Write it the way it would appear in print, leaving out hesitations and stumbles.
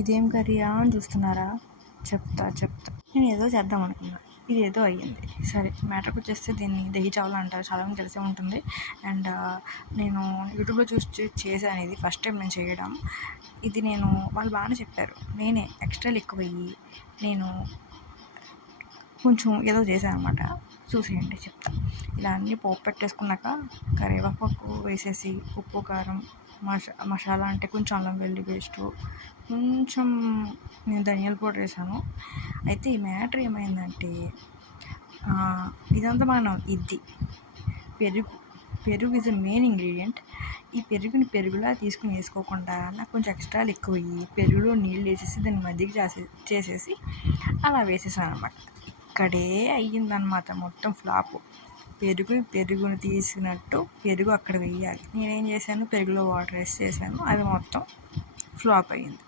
ఇదేం కర్రీయా అని చూస్తున్నారా? చెప్తా. నేను ఏదో చేద్దాం అనుకున్నా, ఇది ఏదో అయ్యింది. సరే, మ్యాటర్కి వచ్చేస్తే దీన్ని దహి చావల్ అంటారు, చాలామంది తెలిసే ఉంటుంది. అండ్ నేను యూట్యూబ్లో చూసి చేశాను, ఇది ఫస్ట్ టైం నేను చేయడం. ఇది వాళ్ళు బాగానే చెప్పారు, నేనే ఎక్స్ట్రాలు ఎక్కువ అయ్యి నేను కొంచెం ఏదో చేశాను అనమాట. చూసేయండి, చెప్తా. ఇలా అన్నీ పోపు పెట్టేసుకున్నాక కరివేపాకు వేసేసి ఉప్పు, కారం, మసాలా అంటే కొంచెం అల్లం వెల్లుల్లి పేస్టు, కొంచెం నేను ధనియాల పౌడర్ వేసాను. అయితే ఈ మ్యాటర్ ఏమైందంటే, ఇదంతా ఇది పెరుగు ఈజ్ ఎ మెయిన్ ఇంగ్రీడియంట్. ఈ పెరుగులా తీసుకుని వేసుకోకుండా నాకు కొంచెం ఎక్స్ట్రాలు ఎక్కువ అయ్యి పెరుగులో నీళ్ళు వేసేసి దాన్ని మజ్జిగ చేసేసి అలా వేసేసాను అనమాట. ఇక్కడే అయ్యిందనమాట మొత్తం ఫ్లాపు. పెరుగుని తీసినట్టు పెరుగు అక్కడ వేయాలి, నేనేం చేశాను, పెరుగులో వాటర్ వేసి చేశాను, అది మొత్తం ఫ్లాప్ అయ్యింది.